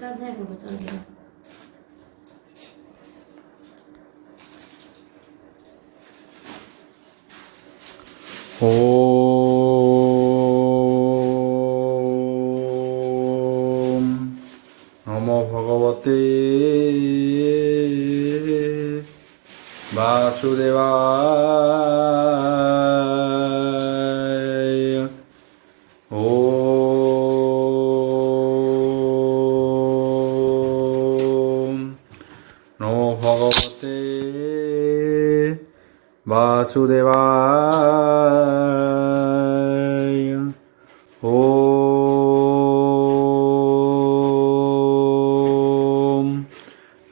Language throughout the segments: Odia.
চতুর্থাধ্যায় প্রবচন দিল। ওম নমো ভগবতে বাসুদেবায়। ওম নমো ভগবতে বাসুদেবায়। ওম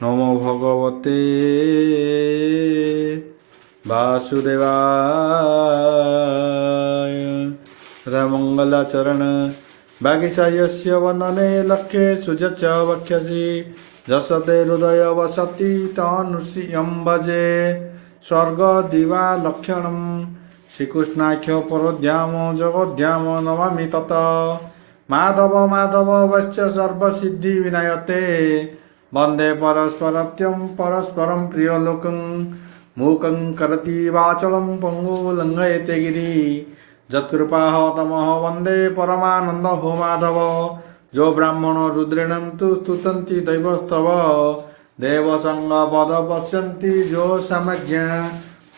নমো ভগবতে वासुदेवाय। तथा मंगलाचरण भाग्यसायस्य वंदने लक्ष्ये सुजच वक्ष्यसि जसते हृदय वसति तनुष्यं भजे स्वर्ग दिवा लक्षणं श्रीकृष्णाख्य परोद्याम जगोद्याम नमामि तत् माधव माधव वश्च सर्वसिद्धि विनायते वंदे परस्परत्यं परस्परं प्रियलोकं मूकं करति वाचलं पंगु लंघयते गिरि जत्कृपाः तमः वन्दे परमानन्दो माधव जो ब्राह्मण रुद्रेण तु स्तुतन्ति दैवस्तव देवसङ्गपद पश्यन्ति जो समज्ञा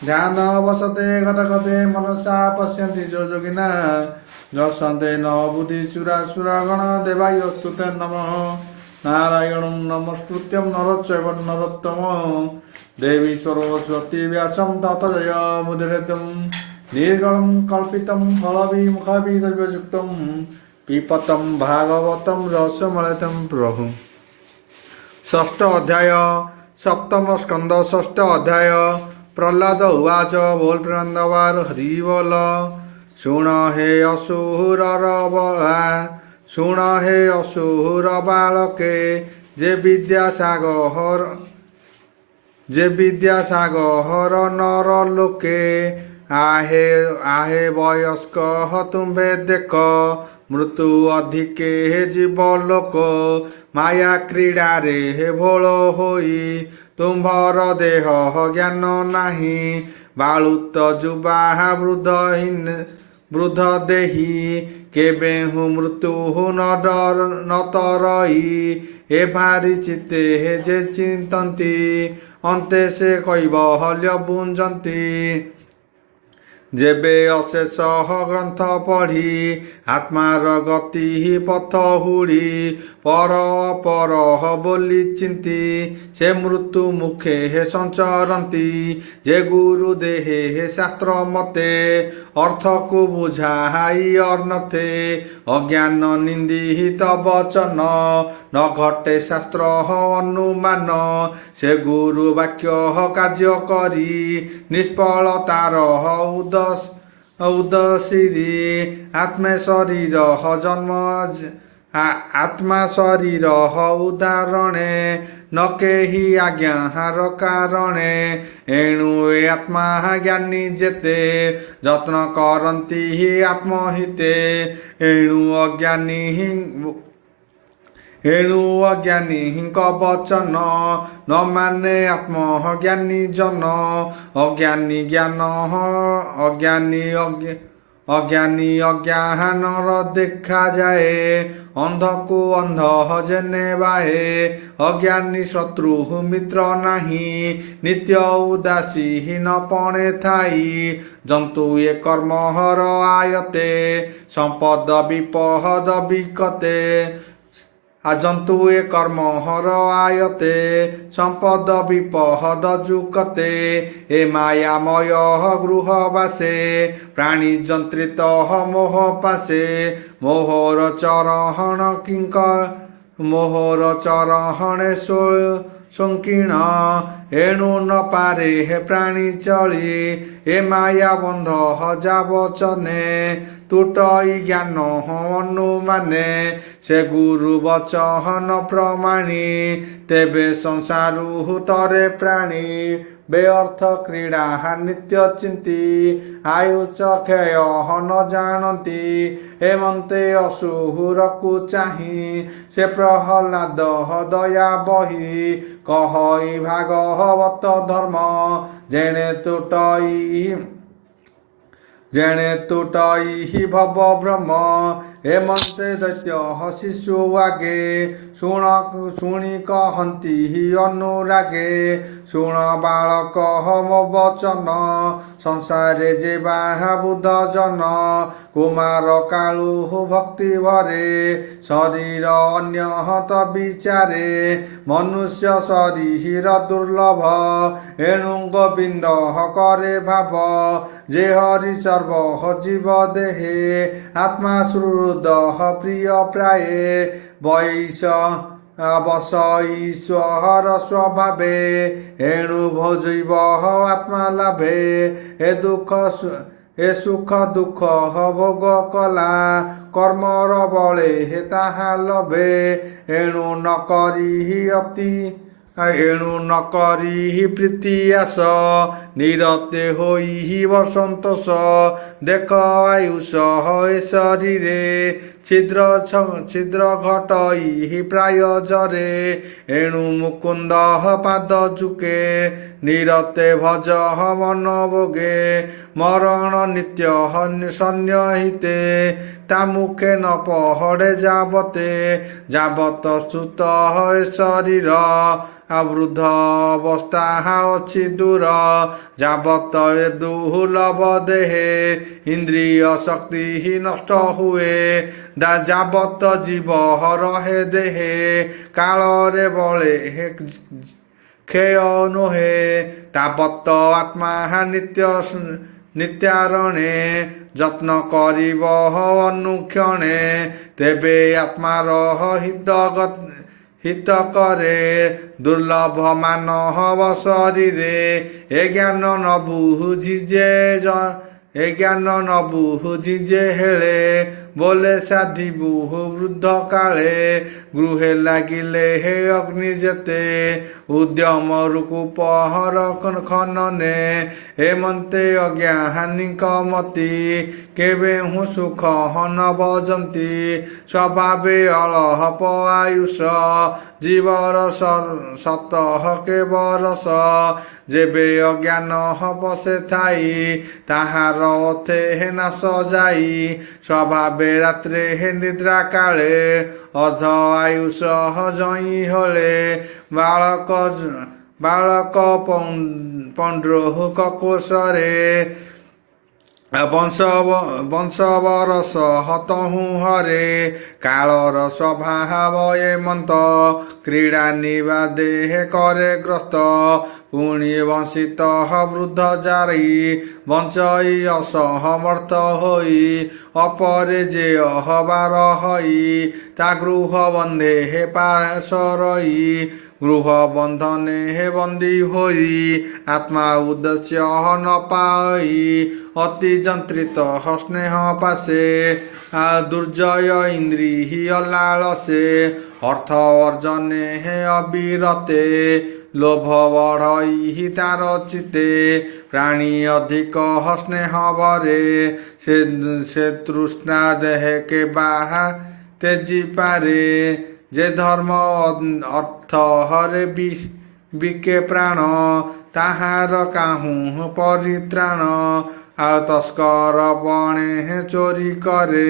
ध्यान वसते गतगते मनसा पश्यन्ति जो जोगिना जसन्ते न बुद्धिसुरासुरगण देवाय स्तुते नमः नारायणं नमस्कृत्यं नरश्चैव नरोत्तमं देवी सरस्वती व्यासं ततो जयमुदीरयेत् निर्गलं कल्पितं फलविमुखविद्रव्ययुक्तं पिबतं भागवतं रसमलयं प्रभु। षष्ठ अध्याय सप्तम स्कंद षष्ठ अध्याय प्रह्लाद उवाच बोल प्रणन्दवार हरि बोल शुण हे असुर बला शुण हे असुर बालके जे विद्यासागर नर लोके आहे आहे वयस्क तुम्बे देख मृत्यु अधिके जीव लोक माया क्रीड़ा रे भोल होई तुम्भर देह ज्ञान नाही बालुत जुबा वृद्ध देही केबेहु मृत्यु न तरई ए भारी चित्ते जे चिंतन्ति अन्ते से कैवल्य बुंजन्ति जेबे अशेष ग्रंथ पढ़ी आत्मार गति पथ हुड़ी पर पर बोली चिंती से मृत्यु मुखे हे संचरती जे गुरु देहे हे शास्त्र मते अर्थ को बुझाई अर्नथे अज्ञान निंदित वचन न घटे शास्त्र अनुमान से गुरु वाक्य कार्य करी निष्फलतार उदसिरी आत्मे शरीर जन्म आत्मा शरीर उदाहरणे न केहि आज्ञाहार कारणे एणु ए आत्मा ज्ञानी जेते यत्न करन्ति आत्महिते एणु अज्ञानी वचन न माने आत्मज्ञानी जन अज्ञानी अज्ञानर देखा जाए अंध को अंध जेने बाहे अज्ञानी शत्रु मित्र नाही नित्य उदासी न पणे थाई जंतु ये कर्म हर आयते संपद विपद विकते जंतु ए कर्म हर आयते संपद विपद जुकते ए मायामय गृहवासे प्राणी जंत्रित मोह पासे मोहर चरहणे संकीर्ण एणु न पारे हे प्राणी चली ए माया बंध जावचने ତୁଟଇ ଜ୍ଞାନ ଅନୁମାନେ ସେ ଗୁରୁ ବଚନ ପ୍ରମାଣୀ ତେବେ ସଂସାରୁ ତରେ ପ୍ରାଣୀ ବେଅର୍ଥ କ୍ରୀଡ଼ା ନିତ୍ୟ ଚିନ୍ତି ଆୟୁଷ କ୍ଷୟ ନ ଜାଣନ୍ତି ଏମନ୍ତେ ଅସୁରକୁ ଚାହିଁ ସେ ପ୍ରହ୍ଲାଦ ଦୟା ବହି କହଇ ଭାଗବତ ଧର୍ମ ଯେଣେ ତୁଟଇ ଭବ ଭ୍ରମ ଏମନ୍ତେ ଦୈତ୍ୟ ଶିଶୁ ଆଗେ ଶୁଣି କହନ୍ତି ଅନୁରାଗେ ଶୁଣ ବାଳକ ମୋ ବଚନ ସଂସାରେ ଯେ ବାହା ବୁଧ ଜନ କୁମାର କାଳୁ ଭକ୍ତି ଭରେ ଶରୀର ଅନ୍ୟହତ ବିଚାରେ ମନୁଷ୍ୟ ଶରୀର ଦୁର୍ଲଭ ଏଣୁ ଗୋବିନ୍ଦ କରେ ଭାବ ଯେ ହରି ସର୍ବ ଜୀବ ଦେହେ ଆତ୍ମା ସୁହୃଦ ପ୍ରିୟ ପ୍ରାୟେ ବସ ଈଶ୍ୱର ସ୍ୱଭାବେ ଏଣୁ ଭୋଜିବ ଆତ୍ମା ଲାଭେ ଏ ସୁଖ ଦୁଃଖ ଭୋଗ କଲା କର୍ମର ବଳେ ତାହା ଲଭେ ଏଣୁ ନ କରି ପ୍ରୀତି ଆସ ନିରତେ ହୋଇ ବସନ୍ତୋଷ ଦେଖ ଆୟୁଷ ଏ ଶରୀରେ ଛିଦ୍ର ଘଟଇ ପ୍ରାୟ ଜରେ ଏଣୁ ମୁକୁନ୍ଦ ପାଦ ଝୁକେ ନିରତେ ଭଜ ମନ ଭୋଗେ ମରଣ ନିତ୍ୟ ସନ୍ନିହିତ ତା ମୁଖେ ନ ପହଡ଼େ ଯାବତ ସୁତ ଏ ଶରୀର ବୃଦ୍ଧ ଅବସ୍ଥା ଅଛି ଦୂର ଯାବତ ଏ ଦୁର୍ଲଭ ଦେହେ ଇନ୍ଦ୍ରିୟ ଶକ୍ତି ନଷ୍ଟ ହୁଏ ଯାବତ ଜୀବ ରହେ ଦେହେ କାଳରେ ବଳେ କ୍ଷୟ ନୁହେଁ ତାବତ ଆତ୍ମା ନିତ୍ୟାରଣେ ଯତ୍ନ କରିବ ଅନୁକ୍ଷଣେ ତେବେ ଆତ୍ମାର ହିତ କରେ ଦୁର୍ଲଭ ମାନବ ଶରୀରେ ଏ ଜ୍ଞାନ ନ ବୁଝି ଯେ ହେଳେ ବୋଲେ ସାଧିବୁ ବୃଦ୍ଧ କାଳେ ଗୃହେ ଲାଗିଲେ ହେ ଅଗ୍ନି ଯେତେ ଉଦ୍ୟମରୁ କୁପହର ଖନନେ ଏମନ୍ତେ ଅଜ୍ଞାନୀଙ୍କ ମତି କେବେ ସୁଖ ନ ଭଜନ୍ତି ସ୍ୱଭାବେ ଅଳପ ଆୟୁଷ ଜୀବର ସତ ବରଷ ଯେବେ ଅଜ୍ଞାନ ପଶେ ଥାଇ ତାହାର ଅଥେ ନାଶ ଯାଇ ସ୍ୱଭାବେ ରାତ୍ରେ ନିଦ୍ରା କାଳେ ଅଧ ଆୟୁଷ ଜଇଁ ହଳେ ବାଳକ ପଣ୍ଡ୍ରୋକ କୋଶରେ ବଂଶବରସ ହତହୁଁ ହରେ କାଳର ସ୍ୱଭାବ ଏମନ୍ତ କ୍ରୀଡ଼ା ନିବାଦେ କରେ ଗ୍ରସ୍ତ ପୁଣି ବଂଶିତ ବୃଦ୍ଧ ଜାରି ବଞ୍ଚଇ ଅସମର୍ଥ ହୋଇ ଅପରେ ଯେ ଅହବାର ହଇ ତା ଗୃହ ବନ୍ଧେ ପାଶରଇ ଗୃହ ବନ୍ଧନେ ବନ୍ଦୀ ହୋଇ ଆତ୍ମା ଉଦ୍ଦେଶ୍ୟ ନ ପାଇ ଅତି ଯନ୍ତ୍ରିତ ସ୍ନେହ ପାଶେ ଦୁର୍ଜୟ ଇନ୍ଦ୍ରିୟ ଲାଳସେ ଅର୍ଥ ଅର୍ଜନେ ଅବିରତେ ଲୋଭ ବଢ଼ଇ ତାର ଚିତେ ପ୍ରାଣୀ ଅଧିକ ସ୍ନେହ ଭରେ ସେ ତୃଷ୍ଣା ଦେହେ କେ ବାହା ତେଜି ପାରେ ଯେ ଧର୍ମ ଅର୍ଥ ହରେ ବିକେ ପ୍ରାଣ ତାହାର କାହୁଁ ପରିତ୍ରାଣ ଆଉ ତସ୍କର ବଣେ ଚୋରି କରେ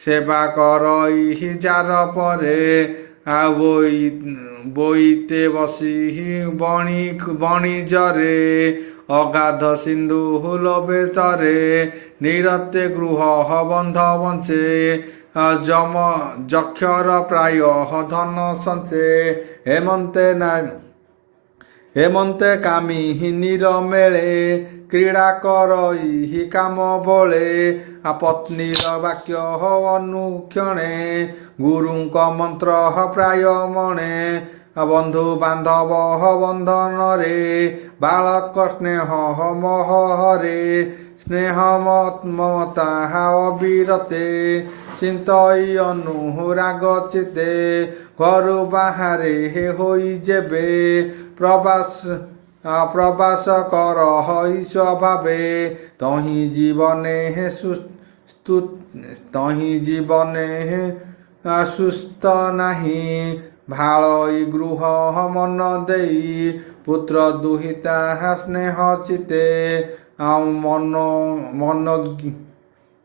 ସେବା କରଇ ଯାର ପରେ ଆଉ ବୋଇତେ ବସି ବଣିଜରେ ଅଗାଧ ସିନ୍ଧୁ ଲୋଭେ ତରେ ନିରତେ ଗୃହ ବନ୍ଧ ବଞ୍ଚେ ଯକ୍ଷର ପ୍ରାୟ ଧନ ସଞ୍ଚେ ଏମନ୍ତେ କାମୀ ନିରମେଳେ କ୍ରୀଡ଼ା କରଇ କାମ ବଳେ ପତ୍ନୀର ବାକ୍ୟ ଅନୁକ୍ଷଣେ ଗୁରୁଙ୍କ ମନ୍ତ୍ର ପ୍ରାୟ ମଣେ ବନ୍ଧୁ ବାନ୍ଧବ ବନ୍ଧନରେ ବାଳକ ସ୍ନେହ ମହରେ ସ୍ନେହ ମମତା ଅବିରତେ ଚିନ୍ତଇ ଅନୁରାଗ ଚିତେ ଘରୁ ବାହାରେ ହୋଇ ଯେବେ ପ୍ରବାସ କର ଈଶ ଭାବେ ତହିଁ ଜୀବନେ ସୁସ୍ଥ ନାହିଁ ଭାଳଇ ଗୃହ ମନ ଦେଇ ପୁତ୍ର ଦୁହିତା ସ୍ନେହ ଚିତେ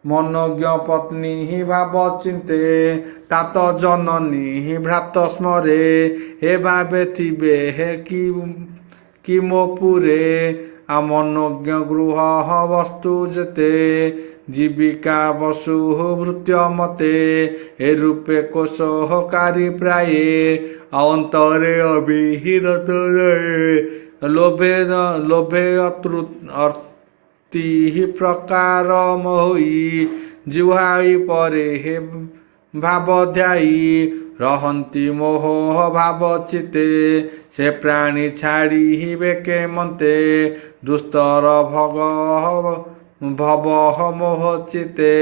ମନୋଜ୍ଞ ପତ୍ନୀ ଭାବ ଚିନ୍ତେ ତାତ ଜନନୀ ଭ୍ରାତ ସ୍ମରେ ହେ ଭାବେ ଥିବେ କି ମୋ ପୁରେ ମନୋଜ୍ଞ ଗୃହ ବସ୍ତୁ ଯେତେ ଜୀବିକା ବସୁ ଭୃତ୍ୟ ମତେ ଏ ରୂପେ କୋଶକାରୀ ପ୍ରାୟେ ଅନ୍ତରେ ଅବିହୀରତ ଲୋଭେ ଅତି ପ୍ରକାର ମୋହି ଜୁହାଇ ପରେ ହେ ଭାବ ଧ୍ୟାଇ ରହନ୍ତି ମୋହ ଭାବ ଚିତେ ସେ ପ୍ରାଣୀ ଛାଡ଼ିବେ କେମନ୍ତେ ଦୁସ୍ତର ଭବ ମୋହ ଚିତେ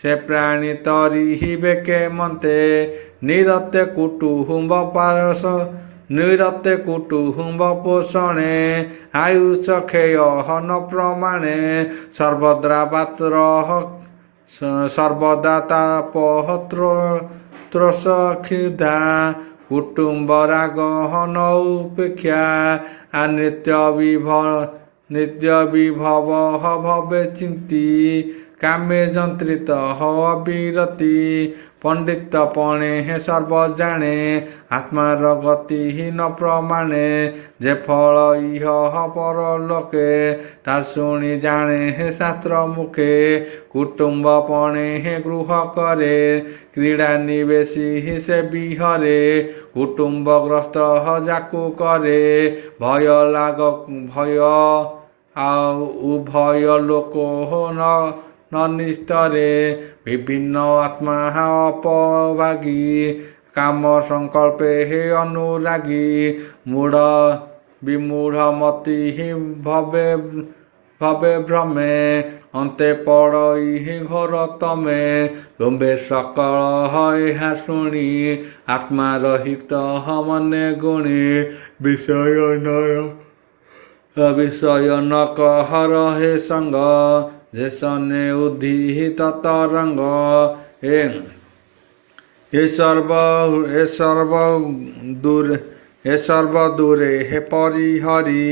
ସେ ପ୍ରାଣୀ ତରିବେ କେମନ୍ତେ ନିରତେ କୁଟୁମ୍ବ ପୋଷଣେ ଆୟୁଷ କ୍ଷୟ ହନ ପ୍ରମାଣେ ସର୍ବଦା ତାପ ତ୍ରୋଷ କ୍ଷୁଧା କୁଟୁମ୍ବ ରାଗ ହନ ଉପେକ୍ଷା ନିତ୍ୟ ବିଭବ ଭବେ ଚିନ୍ତି କାମେ ଯନ୍ତ୍ରିତ ଅବିରତି ପଣ୍ଡିତ ପଣେ ସର୍ବ ଜାଣେ ଆତ୍ମାର ଗତି ନ ପ୍ରମାଣେ ଯେ ଫଳ ଇହ ପରଲୋକେ ତା ଶୁଣି ଜାଣେ ଶାସ୍ତ୍ର ମୁଖେ କୁଟୁମ୍ବ ପଣେ ଗୃହ କରେ କ୍ରୀଡ଼ା ନିବେଶୀ ସେ ବିହରେ କୁଟୁମ୍ବଗ୍ରସ୍ତ ଯାକୁ କରେ ଭୟ ଆଉ ଉଭୟ ଲୋକ ନିସ୍ତରେ ବିଭିନ୍ନ ଆତ୍ମା ଅପଭାଗୀ କାମ ସଂକଳ୍ପେ ଅନୁରାଗୀ ବିମୂଢ଼ ମତି ଭବେ ଭ୍ରମେ ଅନ୍ତେ ପଡ଼ଇ ଘୋର ତମେ ତୁମ୍ଭେ ସକଳ ଏହା ଶୁଣି ଆତ୍ମାରହିତ ମନେ ଗୁଣି ବିଷୟ ନ କହ ରହେ ସଙ୍ଗ ଯେ ସନେ ଉଦ୍ଧିତ ତରଙ୍ଗ ଏ ସର୍ବ ଦୂରେ হে ପରିହରି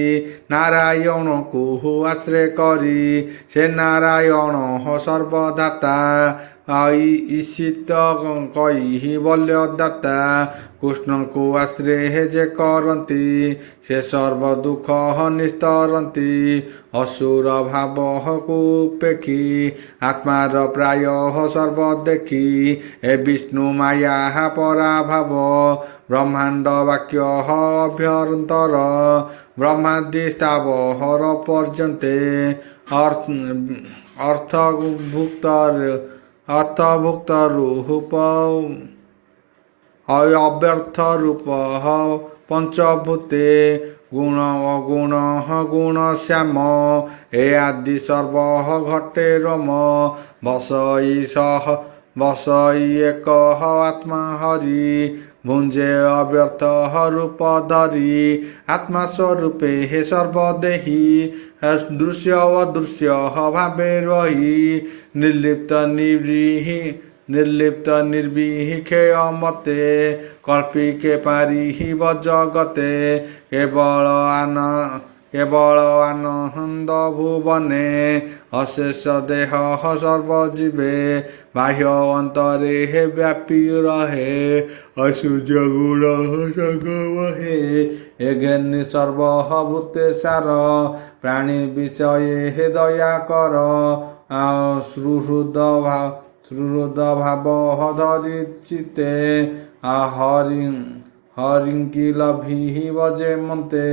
ନାରାୟଣକୁ ଆଶ୍ରୟ କରି ସେ ନାରାୟଣ ସର୍ବଦାତା ଈଶିତ କହି ବଲ୍ୟଦାତା କୃଷ୍ଣଙ୍କୁ ଆଶ୍ରୟ ଯେ କରନ୍ତି ସେ ସର୍ବ ଦୁଃଖ ନିସ୍ତରନ୍ତି ଅସୁର ଭାବକୁ ଉପେକ୍ଷି ଆତ୍ମାର ପ୍ରାୟ ସର୍ବ ଦେଖି ଏ ବିଷ୍ଣୁ ମାୟା ପରାଭାବ ବ୍ରହ୍ମାଣ୍ଡ ବାକ୍ୟ ଅଭ୍ୟନ୍ତର ବ୍ରହ୍ମାଦି ସ୍ଥାବର ପର୍ଯ୍ୟନ୍ତେ ଅର୍ଥଭୁକ୍ତ ରୂପ ଅବ୍ୟର୍ଥ ରୂପ ପଞ୍ଚଭୂତେ ଗୁଣ ଅଗୁଣ ଗୁଣ ଶ୍ୟାମ ଏ ଆଦି ସର୍ବ ଘଟେ ରୋମ ବସଇ ଏକ ଆତ୍ମା ହରି ଭୁଞ୍ଜେ ଅବ୍ୟର୍ଥ ରୂପ ଧରି ଆତ୍ମା ସ୍ୱରୂପେ ହେ ସର୍ବଦେହି ଦୃଶ୍ୟ ଅଦୃଶ୍ୟ ଭାବେ ରହି ନିର୍ଲିପ୍ତ ନିର୍ବିକ୍ଷୟ ମତେ କଳ୍ପିକେ ପାରିବ ଜଗତେ କେବଳ ଆନନ୍ଦ ଭୁବନେ ଅଶେଷ ଦେହ ସର୍ବଜୀବେ ବାହ୍ୟ ଅନ୍ତରେ ବ୍ୟାପୀ ରହେ ଅସୂର୍ଯ୍ୟ ଗୁଣ ସଙ୍ଗମହେ ଏଘେନି ସର୍ବଭୂତେ ସାର ପ୍ରାଣୀ ବିଷये ଦୟା କର ସୁହୃଦ ଭାବ ଧରି ଚିତେ ହରିଙ୍କି ଲଭିବ ଯେ ମନ୍ତେ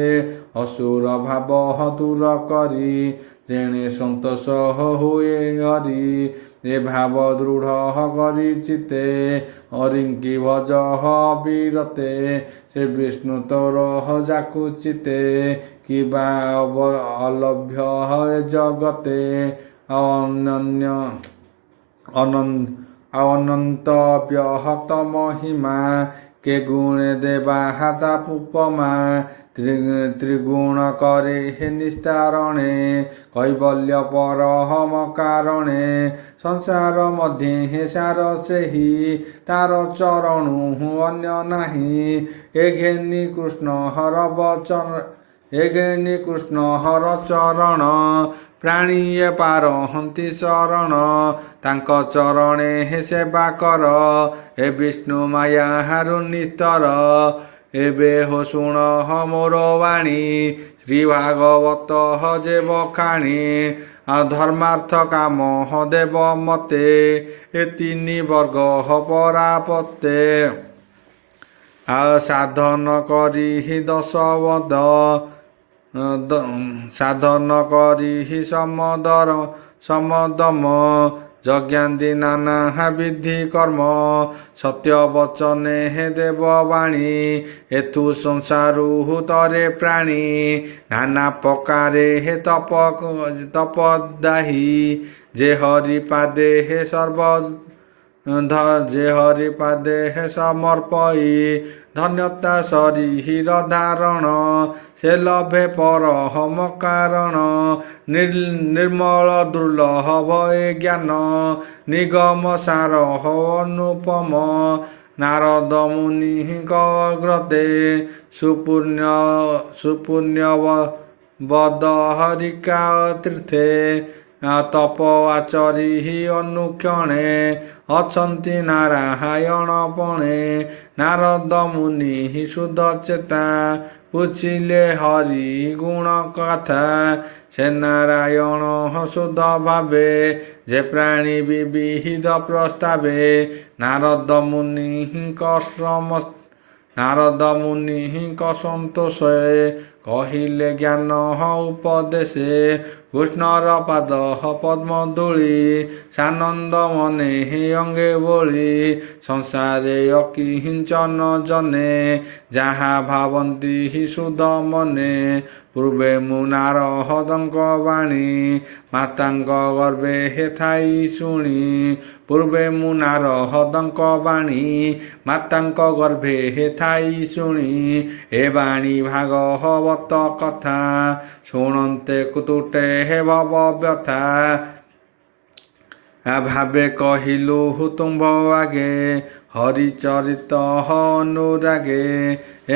ଅସୁର ଭାବ ଦୂର କରି ଯେଣେ ସନ୍ତୋଷ ହୁଏ ହରି ଏ ଭାବ ଦୃଢ଼ କରି ଚିତେ ହରିଙ୍କି ଭଜ ବିରତେ ସେ ବିଷ୍ଣୁ ତୋର ଯାକୁ ଚିତେ କିବା ଅଲଭ୍ୟ ଜଗତେ ଅନନ୍ୟ ଅନନ୍ତ ବ୍ୟହତ ମହିମା କେ ଗୁଣେ ଦେବା ହାତା ଉପମା ତ୍ରିଗୁଣ କରେ ହେ ନିସ୍ତାରଣେ କୈବଲ୍ୟ ପରହମ କାରଣେ ସଂସାର ମଧ୍ୟ ହେ ସାର ସେହି ତାର ଚରଣୁ ଅନ୍ୟ ନାହିଁ ଏ ଘେନି କୃଷ୍ଣ ହର ବଚନ ଏ ଘେନି କୃଷ୍ଣ ହର ଚରଣ ପ୍ରାଣୀଏ ପାରହନ୍ତି ଶରଣ ତାଙ୍କ ଚରଣେ ହେ ସେବା କର ଏ ବିଷ୍ଣୁ ମାୟା ହାରୁ ନିସ୍ତର ଏବେ ହୋ ଶୁଣ ମୋର ବାଣୀ ଶ୍ରୀ ଭାଗବତ ଯେ ବଖାଣି ଧର୍ମାର୍ଥ କାମ ଦେବ ମତେ ଏ ତିନି ବର୍ଗ ପରାପତେ ସାଧନ କରି ଦଶବଦ ସାଧନ କରି ସମଦମ ଯଜ୍ଞାନ୍ତି ନାନା ବିଧି କର୍ମ ସତ୍ୟ ବଚନେ ହେ ଦେବବାଣୀ ଏଥୁ ସଂସାରୁ ତରେ ପ୍ରାଣୀ ନାନା ପ୍ରକାରେ ହେ ତପଦାହି ଯେ ହରି ପାଦେ ହେ ଯେ ହରି ପାଦେ ହେ ସମର୍ପଇ ଧନ୍ୟତା ଶରୀର ଧାରଣ ସେ ଲଭେ ପରହମ କାରଣ ନିର୍ମଳ ଦୁର୍ଲଭ ଏ ଜ୍ଞାନ ନିଗମ ସାର ଅନୁପମ ନାରଦ ମୁନିଙ୍କ ଗ୍ରତେ ସୁପୁଣ୍ୟ ବଦ ହରିକା ତୀର୍ଥେ ତପ ଆଚରି ଅନୁକ୍ଷଣେ ଅଛନ୍ତି ନାରାୟଣ ପଣେ ନାରଦ ମୁନି ସୁଧ ଚେତା ପୁଛିଲେ ହରି ଗୁଣ କଥା ସେ ନାରାୟଣ ସୁଧ ଭାବେ ଯେ ପ୍ରାଣୀ ବିବିଧ ପ୍ରସ୍ତାବେ ନାରଦ ମୁନିଙ୍କ ସନ୍ତୋଷେ କହିଲେ ଜ୍ଞାନ ଉପଦେଶେ କୃଷ୍ଣର ପାଦ ପଦ୍ମ ଧୂଳି ସାନନ୍ଦ ମନେ ଅଙ୍ଗେ ବୋଳି ସଂସାରେ ଅକିଞ୍ଚନ ଜନେ ଯାହା ଭାବନ୍ତି ସୁଧ ମନେ ପୂର୍ବେ ମୁଁ ନାରଦଙ୍କ ବାଣୀ ମାତାଙ୍କ ଗର୍ଭେ ଥାଇ ଶୁଣି ପୂର୍ବେ ମୁଁ ନାରଦଙ୍କ ବାଣୀ ମାତାଙ୍କ ଗର୍ଭେ ଥାଇ ଶୁଣି ଏ ବାଣୀ ଭାଗବତ କଥା ଶୁଣନ୍ତେ ତୁଟେ ଭବ ବ୍ୟଥା ଭାବେ କହିଲୁ ତୁମ୍ଭ ଆଗେ ହରିଚରିତ ଅନୁରାଗେ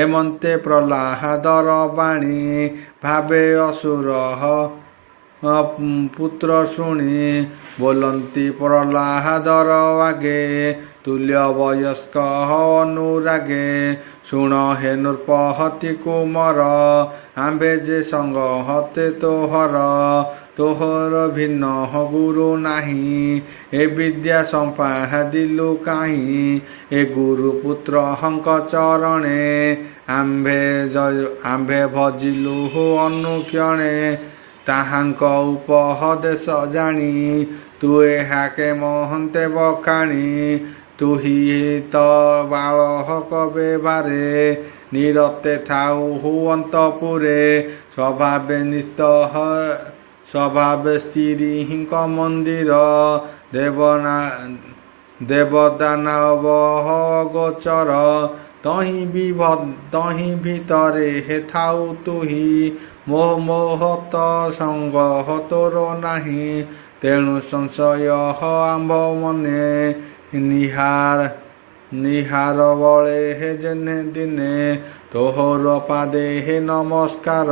ଏମନ୍ତେ ପ୍ରହ୍ଲାଦର ବାଣୀ ଭାବେ ଅସୁର ପୁତ୍ର ଶୁଣି ବୋଲନ୍ତି ପ୍ରହ୍ଲାଦର ଆଗେ ତୁଲ୍ୟ ବୟସ୍କ ଅନୁରାଗେ ଶୁଣ ହେ ନୃପହତି କୁମର ଆମ୍ଭେ ଯେ ସଙ୍ଗ ହତେ ତୋହର ଭିନ୍ନ ଗୁରୁ ନାହିଁ ଏ ବିଦ୍ୟା ସମ୍ପାଦିଲୁ କାହିଁ ଏ ଗୁରୁ ପୁତ୍ର ହଙ୍କ ଚରଣେ ଆମ୍ଭେ ଭଜିଲୁ ଅନୁକ୍ଷଣେ ତାହାଙ୍କ ଉପଦେଶ ଜାଣି ତୁ ଏହା କେମନ୍ତେ ବଖାଣି ତୁହି ତ ବାଳକ ବେଭାରେ ନିରତେ ଥାଉ ଅନ୍ତପୁରେ ସ୍ୱଭାବେ ସ୍ତ୍ରୀଙ୍କ ମନ୍ଦିର ଦେବଦାନବ ଗୋଚର ତହିଁ ଭିତରେ ଥାଉ ତୁହି ମୋହତ ସଙ୍ଗ ତୋର ନାହିଁ ତେଣୁ ସଂଶୟ ଆମ୍ଭ ମନେ ନିହାର ବଳେ ଯେନେ ଦିନେ ତୋହର ପାଦେ ନମସ୍କାର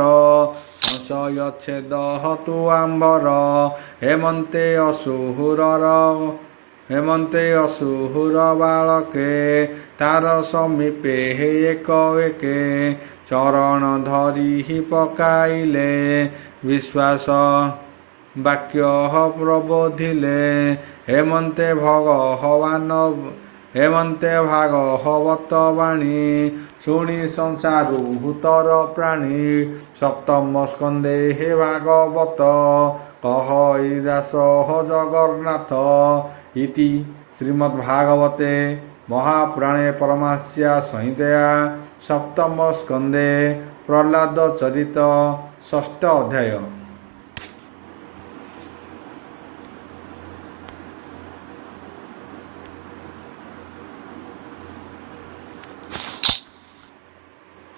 ସଂଶୟ ଛେଦ ତୁ ଆମ୍ଭର ହେମନ୍ତେ ଅସୁର ବାଳକେ ତାର ସମୀପେ ଏକେ ଚରଣ ଧରି ପକାଇଲେ ବିଶ୍ୱାସ ବାକ୍ୟ ପ୍ରବୋଧିଲେ ହେମନ୍ତେ ଭାଗବତ ବାଣୀ ଶୁଣି ସଂସାରୁ ତର ପ୍ରାଣୀ ସପ୍ତମ ସ୍କନ୍ଧେ ଭାଗବତ କହ ଦାସ ଜଗନ୍ନାଥ ଇତି ଶ୍ରୀମଦ୍ଭାଗବତେ ମହାପୁରାଣେ ପରମାସ୍ୟା ସଂହିତା ସପ୍ତମ ସ୍କନ୍ଧେ ପ୍ରହ୍ଲାଦ ଚରିତ ଷଷ୍ଠ ଅଧ୍ୟାୟ।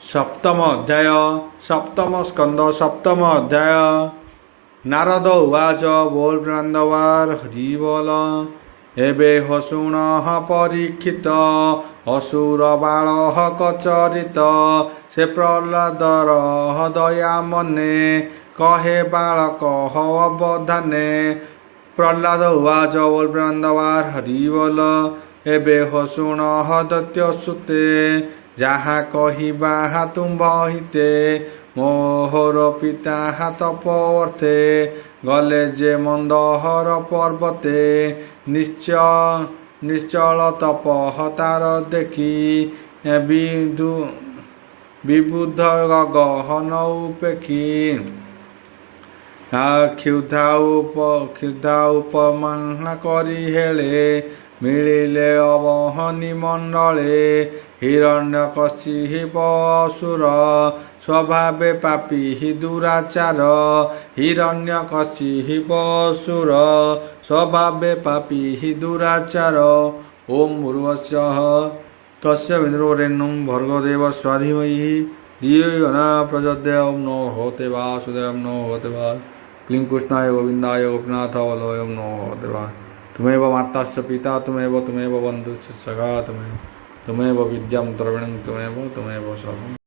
सप्तम अध्याय सप्तम स्कंद सप्तम अध्याय नारद उवाच बोल ब्रंदवार हरि बोल एबे हसुण परीक्षित असुर बाल कचरित से प्रहलादर दया मने कहे बालक अवधाने प्रहलाद उवाच बोल ब्रंदवार हरि बोल एबे हसुण दैत्य सुते जहाँ कहिबा तुम्भ हिते मोहर पिता तपोवर्थे गले जे मंदहर पर्वते निश्चल तपह तार देखी विबुद्ध गहन उपेक्षी क्षुधा उपमा करी हेले मिलिले अवहनी मंडले हिरण्यकशिप असुर स्वभावे पापी दुराचार हिरण्यकशिप असुर स्वभावे पापी दुराचार ओम भूर्भुवस्सुः तस्य विष्णुर्वरेण्यं भर्गोदेवस्य स्वधीमहि धियो यो नः प्रचोदयात् ओम नमो भगवते वासुदेवाय नमो भगवते वासुदेवाय क्लीं कृष्णाय गोविन्दाय गोपीनाथ वल्लभाय ओम नमो भगवते वासुदेवाय तुमेव माताश्च पिता तुमेव बन्धुश्च सखा तुमेव विद्यां द्रविणं तुमेव सर्वम्